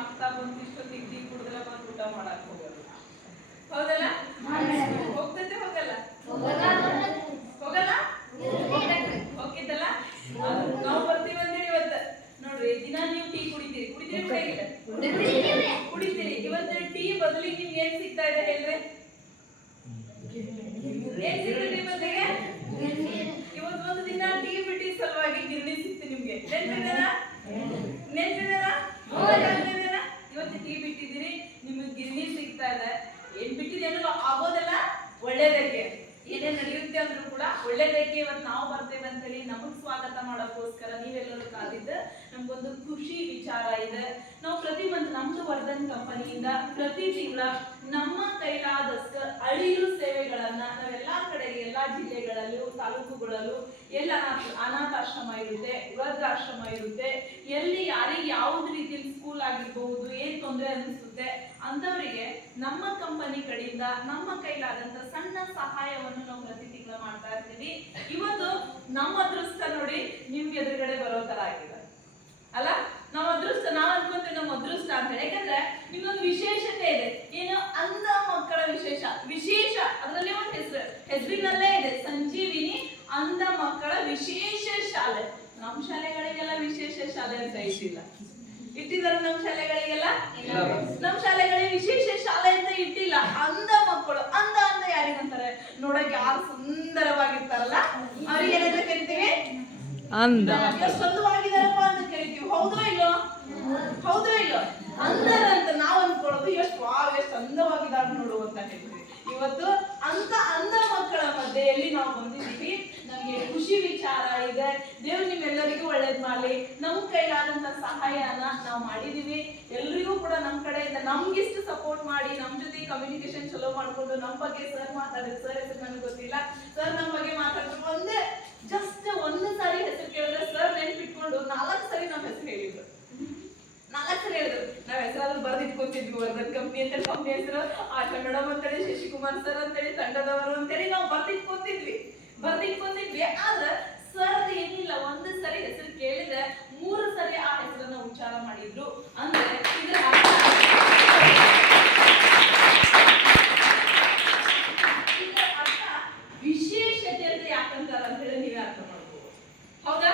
ಆಗ್ತಾ ಬಂತು ಇಷ್ಟೊತ್ತಿಗೆ ಟೀ ಕುಡಿದ್ರೆ ಬಂದು ಊಟ ಮಾಡಕ್ ಹೋಗೋದು. ಹೌದಲ್ಲ? ಹೋಗ್ತೈತೆ ಹೋಗಲ್ಲ? ಹೋಗಲ್ಲ ಹೋಗಿದ್ದಲ್ಲ. ನಾವು ಬರ್ತೀವಂದ್ರೆ ಇವತ್ತು ನೋಡ್ರಿ, ದಿನ ನೀವು ಟೀ ಕುಡಿತೀರಿ ಕುಡಿತೀರಿ. ಇವತ್ತು ಟೀ ಬದಲಿಗೆ ನಿಮ್ಗೆ ಏನ್ ಸಿಗ್ತಾ ಇದೆ ಹೇಳ್ರಿ? ಏನ್ ಸಿಗ್ತದೆ ಟೀ ಬದಲಿಗೆ? ಇವತ್ತು ಒಂದು ದಿನ ಟೀ ಬಿಟ್ಟಿ ಸಲುವಾಗಿ ಗಿರಣಿ ಸಿಕ್ತು ನಿಮ್ಗೆ. ನೆನ್ಪಿದಾರ? ಇವತ್ತು ಟೀ ಬಿಟ್ಟಿದ್ದೀರಿ, ನಿಮ್ಗೆ ಗಿರಣಿ ಸಿಗ್ತಾ ಇದೆ. ಏನ್ ಬಿಟ್ಟಿದೇನೋ ಆಗೋದಲ್ಲ ಒಳ್ಳೇದಕ್ಕೆ, ಏನೇನ್ ನಡೆಯುತ್ತೆ ಅಂದ್ರೂ ಕೂಡ ಒಳ್ಳೇದಕ್ಕೆ ಇವತ್ತು ನಾವು ಬರ್ತೇವೆ ಅಂತ ಹೇಳಿ ನಮಗ್ ಸ್ವಾಗತ ಮಾಡೋಕ್ಕೋಸ್ಕರ ನೀವೆಲ್ಲರೂ ಕಾದಿದ್ದು ನಮ್ಗೊಂದು ಖುಷಿ ವಿಚಾರ ಇದೆ. ನಾವು ಪ್ರತಿ ಮಂತ್ ನಮ್ದು ವರ್ಧನ್ ಕಂಪನಿಯಿಂದ ಪ್ರತಿ ತಿಂಗಳ ನಮ್ಮ ಕೈಲಾದಷ್ಟು ಅಳಿಲು ಸೇವೆಗಳನ್ನ ನಾವೆಲ್ಲಾ ಕಡೆಗೆ ಎಲ್ಲಾ ಜಿಲ್ಲೆಗಳಲ್ಲೂ ತಾಲೂಕುಗಳಲ್ಲೂ ಎಲ್ಲ ಅನಾಥಾಶ್ರಮ ಇರುತ್ತೆ, ವೃದ್ಧಾಶ್ರಮ ಇರುತ್ತೆ, ಎಲ್ಲಿ ಯಾರಿಗೆ ಯಾವ್ದು ರೀತಿಯಲ್ಲಿ ಸ್ಕೂಲ್ ಆಗಿರ್ಬಹುದು, ಏನ್ ತೊಂದರೆ ಅನಿಸುತ್ತೆ ಅಂತವರಿಗೆ ನಮ್ಮ ಕಂಪನಿ ಕಡೆಯಿಂದ ನಮ್ಮ ಕೈಲಾದಂತ ಸಣ್ಣ ಸಹಾಯವನ್ನು ನಾವು ಪ್ರತಿ ತಿಂಗಳ ಮಾಡ್ತಾ ಇರ್ತೀವಿ. ಇವತ್ತು ನಮ್ಮ ಅದೃಷ್ಟ ನೋಡಿ ನಿಮ್ಗೆ ಎದುರುಗಡೆ ಬರೋ ತರ ಆಗಿದೆ ಅಲ್ಲ? ನಾವು ಅದೃಷ್ಟ, ನಾವ್ ಅನ್ಕೊಂತೀವಿ ನಮ್ಮ ಅದೃಷ್ಟ ಅಂತ ಹೇಳಿ. ಯಾಕಂದ್ರೆ ನಿಮ್ಗೊಂದು ವಿಶೇಷತೆ ಇದೆ. ಏನು? ಅಂಧ ಮಕ್ಕಳ ವಿಶೇಷ ಅದರಲ್ಲಿ ಒಂದು ಹೆಸರಿನಲ್ಲೇ ಇದೆ, ಸಂಜೀವಿನಿ ಅಂಧ ಮಕ್ಕಳ ವಿಶೇಷ ಶಾಲೆ. ನಮ್ಮ ಶಾಲೆಗಳಿಗೆಲ್ಲ ವಿಶೇಷ ಶಾಲೆ ಅಂತ ಇಟ್ಟಿದ್ದಾರೆ. ನಮ್ಮ ಶಾಲೆಗಳಿಗೆಲ್ಲ ನಮ್ಮ ಶಾಲೆಗಳಿಗೆ ವಿಶೇಷ ಶಾಲೆ ಅಂತ ಇಟ್ಟಿಲ್ಲ. ಅಂಧ ಮಕ್ಕಳು, ಅಂಧ ಅಂತ ಯಾರಿಗಂತಾರೆ? ನೋಡಕ್ಕೆ ಯಾರು ಸುಂದರವಾಗಿರ್ತಾರಲ್ಲ ಅವ್ರಿಗೆ ಏನಂತ ಕರಿತೀವಿ? ಅಂಧ. ಎಷ್ಟು ಅಂದವಾಗಿದಾರಪ್ಪ ಅಂತ ಕರಿತೀವಿ. ಹೌದೋ ಇಲ್ಲೋ? ಅಂಧರಂತ ನಾವು ಅನ್ಕೊಳ್ಳೋದು ಎಷ್ಟು ಅಂದವಾಗಿದ್ದಾರೆ ನೋಡು ಅಂತ ಹೇಳ್ತೀವಿ. ಇವತ್ತು ಅಂತ ಅಂಧ ಮಕ್ಕಳ ಮಧ್ಯೆಯಲ್ಲಿ ನಾವು ಬಂದಿದ್ದೀವಿ. ನಮ್ಗೆ ಖುಷಿ ವಿಚಾರ ಇದೆ. ದೇವ್ರು ನಿಮ್ಮೆಲ್ಲರಿಗೂ ಒಳ್ಳೇದ್ ಮಾಡ್ಲಿ. ನಮ್ ಕೈಲಾದಂತ ಸಹಾಯನ ನಾವು ಮಾಡಿದೀವಿ. ಎಲ್ರಿಗೂ ಕೂಡ ನಮ್ ಕಡೆಯಿಂದ ನಮ್ಗಿಷ್ಟು ಸಪೋರ್ಟ್ ಮಾಡಿ ನಮ್ ಜೊತೆ ಕಮ್ಯುನಿಕೇಶನ್ ಚಲೋ ಮಾಡ್ಕೊಂಡು ನಮ್ ಬಗ್ಗೆ ಸರ್ ಮಾತಾಡಿದ್ರು. ಸರ್ ಹೆಸರು ನನಗೆ ಗೊತ್ತಿಲ್ಲ. ಸರ್ ನಮ್ ಬಗ್ಗೆ ಮಾತಾಡಿದ್ರು. ಜಸ್ಟ್ ಒಂದು ಸಾರಿ ಹೆಸರು ಕೇಳಿದ್ರೆ ಸರ್ ನೆನ್ಪಿಟ್ಕೊಂಡು 4 ಸರಿ ನಮ್ಮ ಹೆಸರು ಹೇಳಿದ್ರು. 4 ಸರಿ ಹೇಳಿದ್ರು. ನಾವ್ ಹೆಸರಾದ್ರೂ ಬರ್ದಿಟ್ಕೊತಿದ್ವಿ. ವರ್ಧನ್ ಕಂಪ್ನಿ ಅಂತೇಳಿ ಕಂಪ್ನಿ ಹೆಸರು, ಆಶಾ ಮೇಡಮ್ ಅಂತೇಳಿ, ಶಶಿಕುಮಾರ್ ಸರ್ ಅಂತೇಳಿ, ತಂಡದವರು ಅಂತೇಳಿ ನಾವು ಬರ್ದಿಟ್ಕೊತಿದ್ವಿ. ಆದ್ರೆ ಸರ್ ಏನಿಲ್ಲ, ಒಂದು ಸರಿ ಹೆಸರು ಕೇಳಿದ್ರೆ 3 ಸರಿ ಆ ಹೆಸರನ್ನ ಉಚ್ಚಾರ ಮಾಡಿದ್ರು. ಅಂದ್ರೆ ಇದರ ಅರ್ಥ ವಿಶೇಷತೆ ಅಂತ ಯಾಕಂತಾರ ಅಂತ ಹೇಳಿ ನೀವೇ ಅರ್ಥ ಮಾಡ್ಬೋದು. ಹೌದಾ?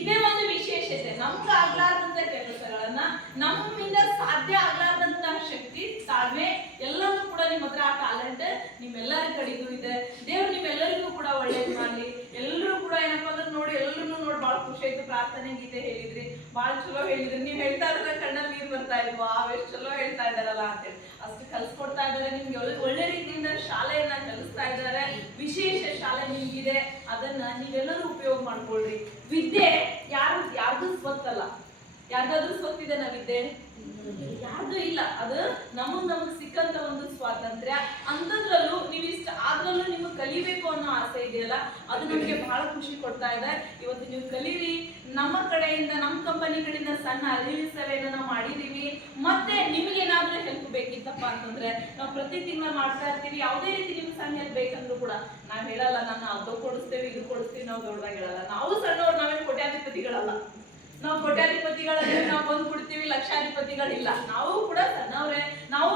ಇದೇ ಒಂದು ವಿಶೇಷತೆ. ನಮ್ಗೆ ಆಗ್ಲಾರ್ದಂತ ಕೆಲಸಗಳನ್ನ, ನಮ್ಮಿಂದ ಸಾಧ್ಯ ಆಗ್ಲಾರ್ದಂತ ಶಕ್ತಿ, ತಾಳ್ಮೆ ಎಲ್ಲವೂ ಕೂಡ ನಿಮ್ಮ ಹತ್ರ ಆ ಟ್ಯಾಲೆಂಟ್ ನಿಮ್ಮೆಲ್ಲರ ಕಡೆಗೂ ಇದೆ. ದೇವ್ರು ನಿಮ್ಮೆಲ್ಲರಿಗೂ ಕೂಡ ಒಳ್ಳೇದು ಮಾಡ್ಲಿ. ಎಲ್ಲರೂ ಕೂಡ ಏನಪ್ಪಾ ಅಂದ್ರೆ ನೋಡಿ, ಎಲ್ಲರೂ ನೋಡಿ ಬಹಳ ಖುಷಿ ಆಯ್ತು. ಪ್ರಾರ್ಥನೆ ಗೀತೆ ಹೇಳಿದ್ರಿ, ಬಹಳ ಚಲೋ ಹೇಳಿದ್ರಿ. ನೀವ್ ಹೇಳ್ತಾ ಇದ್ರೆ ಕಣ್ಣಲ್ಲಿ ನೀರು ಬರ್ತಾ ಇದ್ವಾ, ಎಷ್ಟು ಚಲೋ ಹೇಳ್ತಾ ಇದಾರಲ್ಲ ಅಂತೇಳಿ. ಅಷ್ಟು ಕಲ್ಸ್ಕೊಡ್ತಾ ಇದಾರೆ ನಿಮ್ಗೆ. ಒಳ್ಳೆ ರೀತಿಯಿಂದ ಶಾಲೆಯನ್ನ ಕಲಿಸ್ತಾ ಇದ್ದಾರೆ. ವಿಶೇಷ ಶಾಲೆ ನಿಮ್ಗಿದೆ, ಅದನ್ನ ನೀವೆಲ್ಲರೂ ಉಪಯೋಗ ಮಾಡ್ಕೊಳ್ರಿ. ವಿದ್ಯೆ ಯಾರ್ದು ಸ್ವತ್ತಲ್ಲ. ಯಾರ್ದಾದ್ರೂ ಸ್ವತ್ತಿದೆ ವಿದ್ಯೆ? ಯಾರ್ದು ಇಲ್ಲ. ಅದು ನಮಗ್ ಸಿಕ್ಕಂತ ಒಂದು ಸ್ವಾತಂತ್ರ್ಯ. ಅಂತದ್ರಲ್ಲೂ ಆದ್ರಲ್ಲೂ ನಿಮಗೆ ಕಲಿಬೇಕು ಅನ್ನೋ ಆಸೆ ಇದೆಯಲ್ಲ, ಅದು ನಮ್ಗೆ ಬಹಳ ಖುಷಿ ಕೊಡ್ತಾ ಇದೆ. ಇವತ್ತು ನೀವು ಕಲೀರಿ. ನಮ್ಮ ಕಡೆಯಿಂದ, ನಮ್ಮ ಕಂಪನಿ ಕಡೆಯಿಂದ ಸಣ್ಣ ಅರಿವು ಸೇವೆಯನ್ನು ನಾವು ಮಾಡಿದೀವಿ. ಮತ್ತೆ ನಿಮ್ಗೆ ಏನಾದ್ರೂ ಹೆಲ್ಪ್ ಬೇಕಿತ್ತಪ್ಪ ಅಂತಂದ್ರೆ ನಾವು ಪ್ರತಿ ತಿಂಗಳ ಮಾಡ್ತಾ ಇರ್ತೀವಿ. ಯಾವುದೇ ರೀತಿ ನಿಮ್ಗೆ ಸಣ್ಣ ಹೆಲ್ಪ್ ಬೇಕಂದ್ರೂ ಕೂಡ ನಾವ್ ಹೇಳಲ್ಲ, ನಾನು ಅದು ಕೊಡಿಸ್ತೇವೆ ಇದು ಕೊಡಿಸ್ತೀವಿ, ನಾವು ದೊಡ್ಡದಾಗ ಹೇಳಲ್ಲ. ನಾವು ಸಣ್ಣವ್ರು, ನಾವೇನು ಕೋಟ್ಯಾಧಿಪತಿಗಳಲ್ಲ. ನಾವು ಕೋಟ್ಯಾಧಿಪತಿಗಳಲ್ಲಿ ನಾವು ಬಂದು ಬಿಡ್ತೀವಿ, ಲಕ್ಷಾಧಿಪತಿಗಳಿಲ್ಲ. ನಾವು ಕೂಡ ಸಣ್ಣವ್ರೆ. ನಾವು